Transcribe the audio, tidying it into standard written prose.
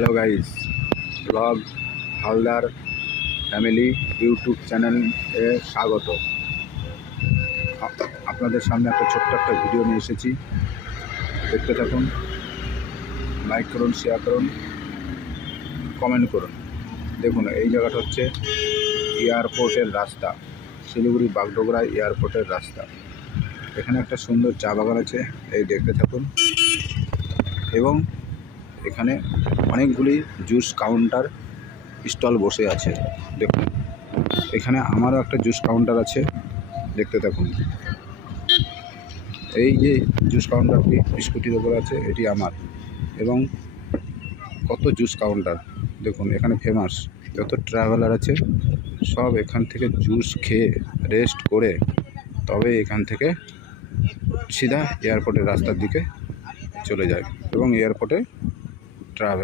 Hello guys, blog Haldar family YouTube চ্যানেলে স্বাগত। আপনাদের সামনে একটা ছোট্ট একটা ভিডিও নিয়ে এসেছি, দেখতে থাকুন। লাইক করুন, শেয়ার করুন, কমেন্ট করুন। দেখুন, এই জায়গাটা হচ্ছে এয়ারপোর্টের রাস্তা, শিলিগুড়ি বাগডোগরা এয়ারপোর্টের রাস্তা। এখানে একটা সুন্দর চা বাগান আছে, এই দেখতে থাকুন। এবং এখানে অনেকগুলি জুস কাউন্টার স্টল বসে আছে। দেখুন, এখানে আমারও একটা জুস কাউন্টার আছে, দেখতে থাকুন। এই যে জুস কাউন্টারটি স্কুটির ওপর আছে, এটি আমার। এবং কত জুস কাউন্টার দেখুন, এখানে ফেমাস। যত ট্রাভেলার আছে সব এখান থেকে জুস খেয়ে রেস্ট করে তবে এখান থেকে সিধা এয়ারপোর্টের রাস্তার দিকে চলে যায় এবং এয়ারপোর্টে ট্রাভেল